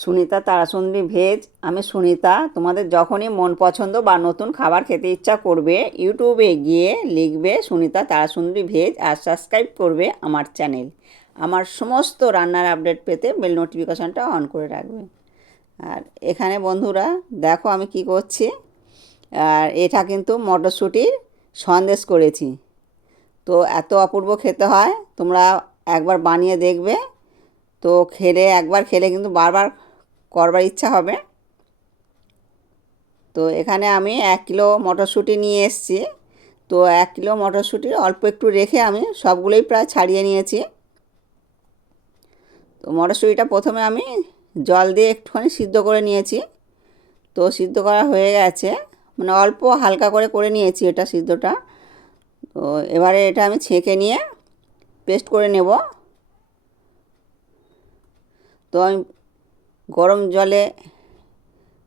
Sunita Tarasundari veg. আমি সুনিতা, তোমাদের যখনই মন পছন্দ বা নতুন খাবার খেতে ইচ্ছা করবে ইউটিউবে গিয়ে লিখবে সুনিতা তারাসুন্দরী ভেজ আর সাবস্ক্রাইব করবে আমার চ্যানেল আমার সমস্ত রান্নার আপডেট পেতে বেল নোটিফিকেশানটা অন করে রাখবে। আর এখানে বন্ধুরা, দেখো আমি কি করছি। আর এটা কিন্তু মটরশুঁটির সন্দেশ করেছি। তো এত অপূর্ব খেতে হয়, তোমরা একবার বানিয়ে দেখবে। তো খেলে, একবার খেলে কিন্তু বারবার করবার ইচ্ছা হবে। তো এখানে আমি এক কিলো মটরশুঁটি নিয়ে এসেছি। তো এক কিলো মটরশুঁটি অল্প একটু রেখে আমি সবগুলোই প্রায় ছাড়িয়ে নিয়েছি। তো মটরশুঁটিটা প্রথমে আমি জল দিয়ে একটুখানি সিদ্ধ করে নিয়েছি। তো সিদ্ধ করা হয়ে গেছে। মানে অল্প হালকা করে করে নিয়েছি এটা সিদ্ধটা। তো এবারে এটা আমি ছেঁকে নিয়ে পেস্ট করে নেব। তো আমি গরম জলে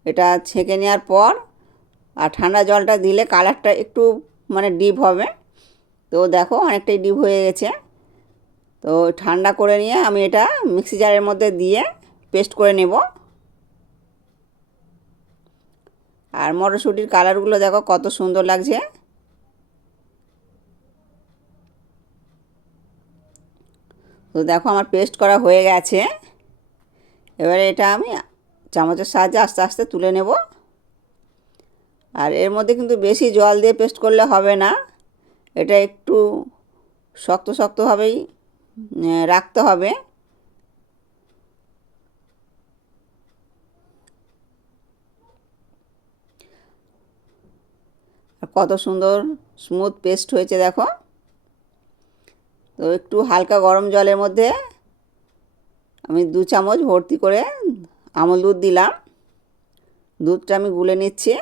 এটা ছেঁকে নেওয়ার পর আর ঠান্ডা জলটা দিলে কালারটা একটু মানে ডিপ হবে। তো দেখো অনেকটাই ডিপ হয়ে গেছে। তো ঠান্ডা করে নিয়ে আমি এটা মিক্সি জারের মধ্যে দিয়ে পেস্ট করে নেব। আর মটরশুঁটির কালারগুলো দেখো কত সুন্দর লাগছে। তো দেখো আমার পেস্ট করা হয়ে গেছে। এবারে এটা আমি চামচের সাহায্যে আস্তে আস্তে তুলে নেব। আর এর মধ্যে কিন্তু বেশি জল দিয়ে পেস্ট করলে হবে না। এটা একটু শক্ত শক্তভাবেই রাখতে হবে। কত সুন্দর স্মুথ পেস্ট হয়েছে দেখো। তো একটু হালকা গরম জলের মধ্যে আমি দু চামচ ভর্তি করে আমল দুধ দিলাম। দুধটা আমি গুলে নিচ্ছি।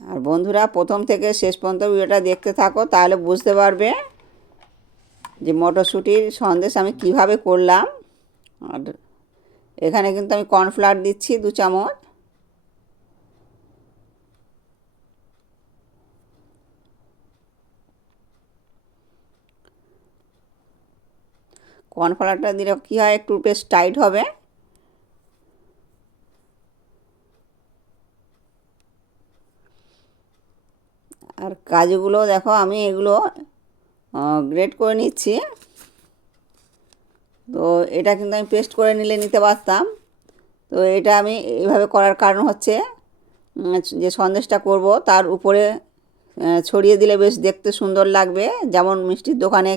আর বন্ধুরা, প্রথম থেকে শেষ পর্যন্ত ভিডিওটা দেখতে থাকো, তাহলে বুঝতে পারবে যে মটরশুঁটির সন্দেশ আমি কীভাবে করলাম। আর এখানে কিন্তু আমি কর্নফ্লাওয়ার দিচ্ছি দু চামচ। কর্নফ্লাওয়ারটা দিলে কী হয়? একটু বেশ টাইট হবে। আর কাজুগুলো দেখো, আমি এগুলো গ্রেট করে নিচ্ছি। তো এটা কিন্তু আমি পেস্ট করে নিলে নিতে পারতাম। তো এটা আমি এইভাবে করার কারণ হচ্ছে যে সন্দেশটা করব, তার উপরে ছড়িয়ে দিলে বেশ দেখতে সুন্দর লাগবে। যেমন মিষ্টির দোকানে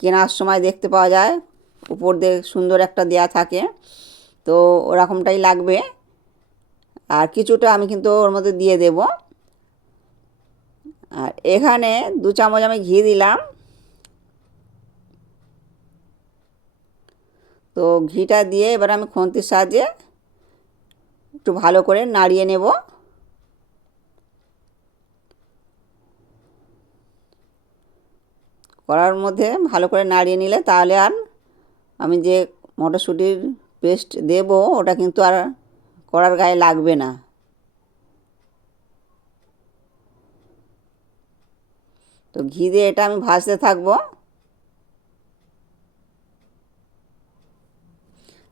কেনার সময় দেখতে পাওয়া যায়। উপর দিয়ে সুন্দর একটা দেয়া থাকে। তো ওরকমটাই লাগবে। আর কিছুটা আমি কিন্তু ওর মধ্যে দিয়ে দেব। আর এখানে দু চামচ আমি ঘি দিলাম। তো ঘিটা দিয়ে এবার আমি খুন্তির সাহায্যে একটু ভালো করে নাড়িয়ে নেব। করার মধ্যে ভালো করে নাড়িয়ে নিলে তাহলে আর আমি যে মটরশুঁটির পেস্ট দেব, ওটা কিন্তু আর কড়ার গায়ে লাগবে না। তো ঘি দিয়ে এটা আমি ভাজতে থাকব।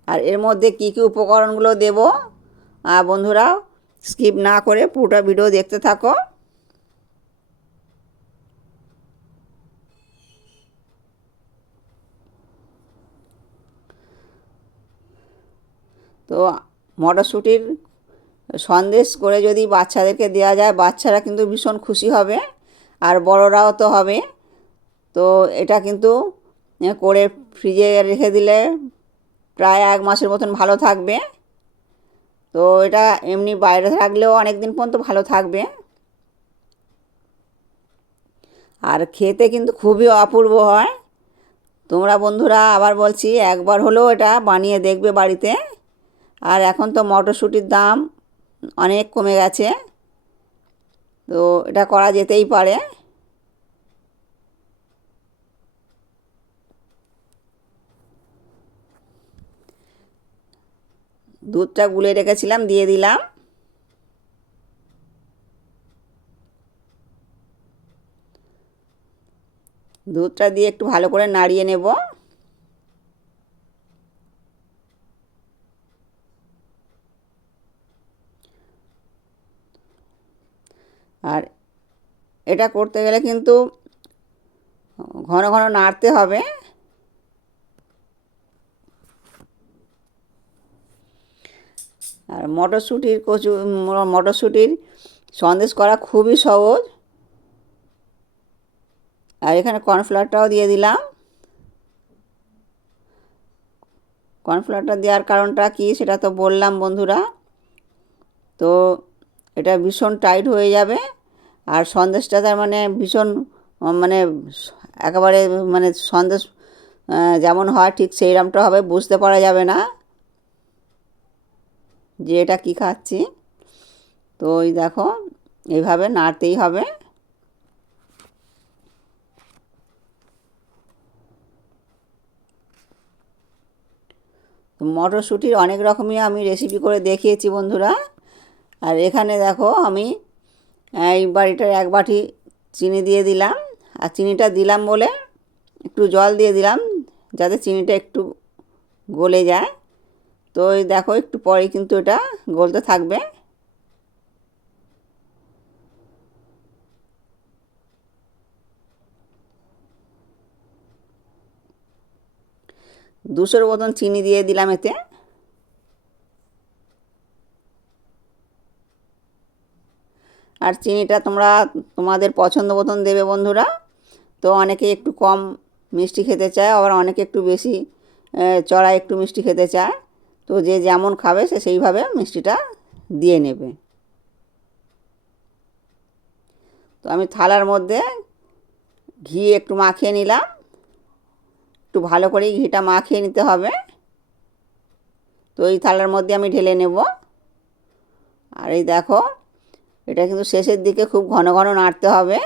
আর এর মধ্যে কী কী উপকরণগুলো দেব বন্ধুরা স্কিপ না করে পুরোটা ভিডিও দেখতে থাকো। তো মটরশুঁটির সন্দেশ করে যদি বাচ্চাদেরকে দেওয়া যায়, বাচ্চারা কিন্তু ভীষণ খুশি হবে আর বড়রাও তো হবে। তো এটা কিন্তু করে ফ্রিজে রেখে দিলে প্রায় এক মাসের মতন ভালো থাকবে। তো এটা এমনি বাইরে থাকলেও অনেক দিন পর্যন্ত ভালো থাকবে। আর খেতে কিন্তু খুবই অপূর্ব হয়। তোমরা বন্ধুরা, আবার বলছি, একবার হলেও এটা বানিয়ে দেখবে বাড়িতে। আর এখন তো মটরশুঁটির দাম অনেক কমে গেছে। তো এটা করা যেতেই পারে। দুধটা গুলে রেখেছিলাম, দিয়ে দিলাম। দুধটা দিয়ে একটু ভালো করে নাড়িয়ে নেব। আর এটা করতে গেলে কিন্তু ঘন ঘন নাড়তে হবে। আর মটরশুঁটির কচু, মটরশুঁটির সন্দেশ করা খুবই সহজ। আর এখানে কর্নফ্লাওয়ারটাও দিয়ে দিলাম। কর্নফ্লাওয়ারটা দেওয়ার কারণটা কি সেটা তো বললাম বন্ধুরা। তো এটা ভীষণ টাইট হয়ে যাবে। আর সন্দেশটা তার মানে ভীষণ মানে একেবারে মানে সন্দেশ যেমন হয় ঠিক সেই সেইরকমটা হবে, বুঝতে পারা যাবে না যে এটা কী খাচ্ছি। তো ওই দেখো, এইভাবে নাড়তেই হবে। মটরশুঁটির অনেক রকমই আমি রেসিপি করে দেখিয়েছি বন্ধুরা। আর এখানে দেখো আমি, এই বাড়িটার এক বাটি চিনি দিয়ে দিলাম। আর চিনিটা দিলাম বলে একটু জল দিয়ে দিলাম যাতে চিনিটা একটু গলে যায়। তো এই দেখো একটু পরে কিন্তু এটা গলতে থাকবে। দুশোর মতন চিনি দিয়ে দিলাম এতে। আর চিনিটা তোমরা তোমাদের পছন্দ মতন দেবে বন্ধুরা। তো অনেকে একটু কম মিষ্টি খেতে চায়, আবার অনেকে একটু বেশি চড়া একটু মিষ্টি খেতে চায়। তো যে যেমন খাবে সে সেইভাবে মিষ্টিটা দিয়ে নেবে। তো আমি থালার মধ্যে ঘি একটু মাখিয়ে নিলাম। একটু ভালো করে ঘিটা মাখিয়ে নিতে হবে। তো এই থালার মধ্যে আমি ঢেলে নেব। আর এই দেখো এটা কিন্তু শেষের দিকে খুব ঘন ঘন নাড়তে হবে।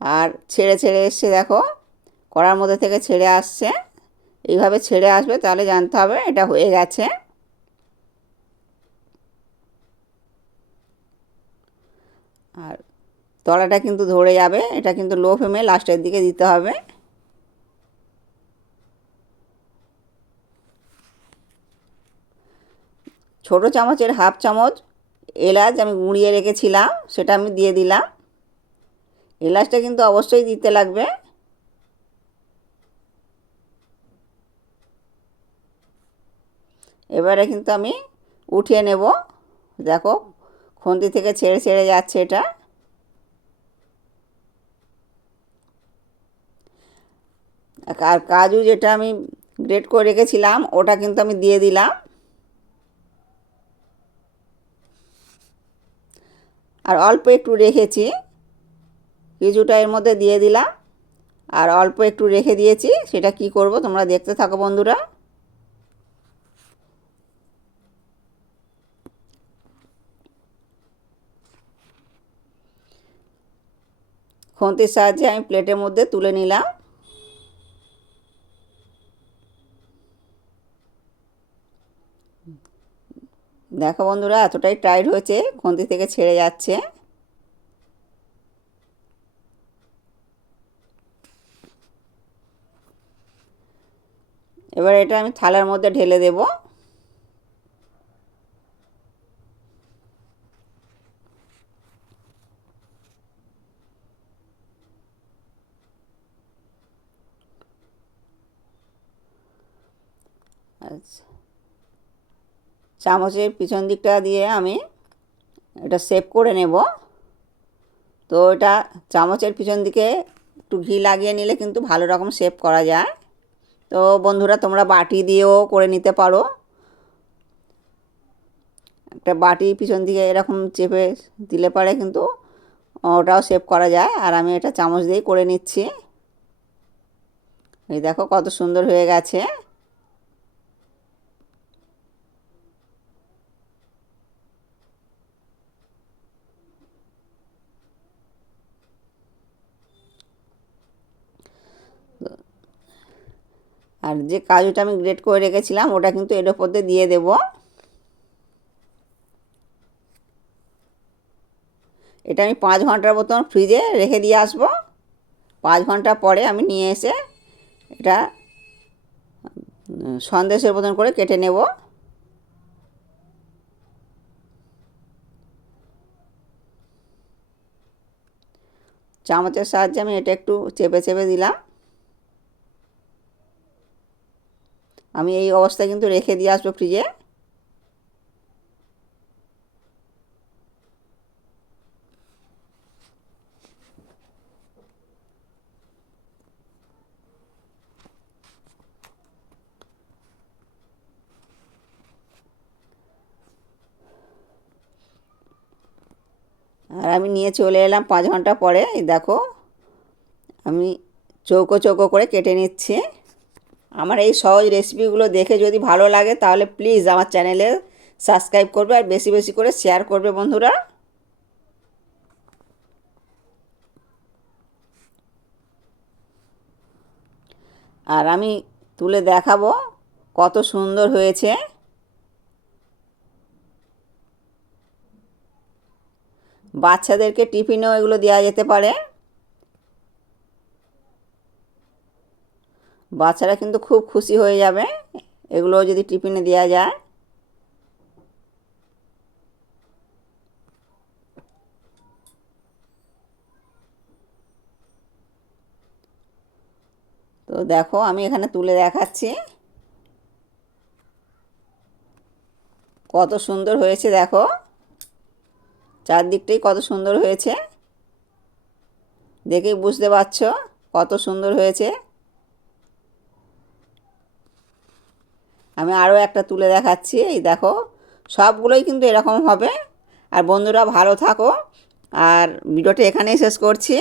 আর ছেড়ে ছেড়ে এসছে দেখো, কড়ার মধ্যে থেকে ছেড়ে আসছে। এইভাবে ছেড়ে আসবে তাহলে জানতে হবে এটা হয়ে গেছে। আর তলাটা কিন্তু ধরে যাবে, এটা কিন্তু লো ফ্লেমে লাস্টের দিকে দিতে হবে। ছোট চামচের হাফ চামচ এলাচ আমি গুঁড়িয়ে রেখেছিলাম, সেটা আমি দিয়ে দিলাম। এলাচটা কিন্তু অবশ্যই দিতে লাগবে। এবারে কিন্তু আমি উঠিয়ে নেব। দেখো, খুন্তি থেকে ছেড়ে ছেড়ে যাচ্ছে এটা। আর কাজু যেটা আমি গ্রেট করে রেখেছিলাম, ওটা কিন্তু আমি দিয়ে দিলাম। আর অল্প একটু রেখেছি। কিছুটা এর মধ্যে দিয়ে দিলাম আর অল্প একটু রেখে দিয়েছি। সেটা কি করব? তোমরা দেখতে থাকো বন্ধুরা। খন্তির সাহায্যে আমি প্লেটের মধ্যে তুলে নিলাম। দেখো বন্ধুরা, এতটাই টাইট হয়েছে, খন্তি থেকে ছেড়ে যাচ্ছে। এবার এটা আমি থালার মধ্যে ঢেলে দেব। আচ্ছা। চামচের পিছন দিকটা দিয়ে আমি এটা সেভ করে নেব। তো এটা চামচের পিছন দিকে একটু ঘি লাগিয়ে নিলে কিন্তু ভালো রকম সেভ করা যায়। তো বন্ধুরা, তোমরা বাটি দিয়েও করে নিতে পারো। একটা বাটি পিছন দিকে এরকম চেপে দিলে পারে কিন্তু ওটাও সেভ করা যায়। আর আমি এটা চামচ দিয়েই করে নিচ্ছি। এই দেখো কত সুন্দর হয়ে গেছে। আর যে কাজুটা আমি গ্রেট করে রেখেছিলাম, ওটা কিন্তু এর ওপর দিয়ে দেবো। এটা আমি পাঁচ ঘণ্টার মতন ফ্রিজে রেখে দিয়ে আসব। পাঁচ ঘণ্টা পরে আমি নিয়ে এসে এটা সন্দেশের মতন করে কেটে নেব। চামচের সাহায্যে আমি এটা একটু চেপে চেপে দিলাম। আমি এই অবস্থায় কিন্তু রেখে দিয়ে আসব ফ্রিজে আর আমি নিয়ে চলে এলাম পাঁচ ঘণ্টা পরে দেখো, আমি চৌকো চৌকো করে কেটে নিচ্ছি। আমার এই সহজ রেসিপিগুলো দেখে যদি ভালো লাগে, তাহলে প্লিজ আমার চ্যানেলে সাবস্ক্রাইব করবে আর বেশি বেশি করে শেয়ার করবে বন্ধুরা। আর আমি তুলে দেখাবো কত সুন্দর হয়েছে। বাচ্চাদেরকে টিফিনেও এগুলো দেওয়া যেতে পারে। বাচ্চারা কিন্তু খুব খুশি হয়ে যাবে। এগুলো যদি টিফিনে দেওয়া যায়। তো দেখো, আমি এখানে তুলে দেখাচ্ছি। কত সুন্দর হয়েছে, দেখো। চারদিকটাই কত সুন্দর হয়েছে। দেখেই বুঝতে পারছ কত সুন্দর হয়েছে। আমি আরও একটা তুলে দেখাচ্ছি, এই দেখো। সবগুলোই কিন্তু এরকম হবে। আর বন্ধুরা ভালো থাকো। আর ভিডিওটা এখানেই শেষ করছি।